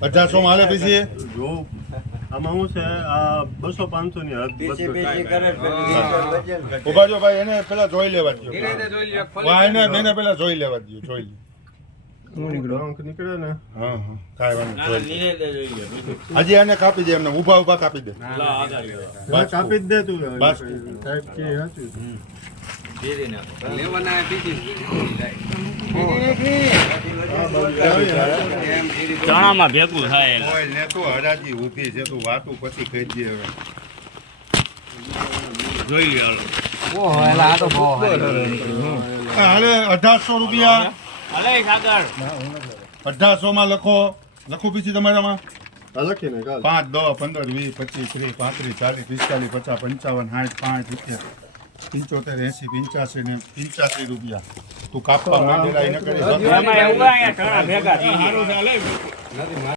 1800 માં હાલે પછી જો આમાં શું છે આ 200-500 ની હદ ઉભા જો ભાઈ એને પેલા જોઈ લેવા દો એને પેલા જોઈ લેવા દો જોઈ અંક નીકળે ને હા કાંઈ વાંધો હજી એને કાપી દે એમને ઊભા કાપી દે બસ કાપી જ દે તું બસ સાહેબ કે હતું ચણામાં ભેગું થાય કોઈ ને તો હરાજી ઊભી છે તું વાતું પછી કહી દે હવે જોઈ લ્યો હાલે 1800 રૂપિયા અલે સાગર 1800 માં લખો પછી તમારામાં લખીને કાલ 5 10 15 20 25 30 35 40 50 55 60 60 70 80 85 ને 85 રૂપિયા તું કાપવા માંડેલા એને કરી એમાં એવું અહીંયા ચણા ભેગા થઈ ગયા.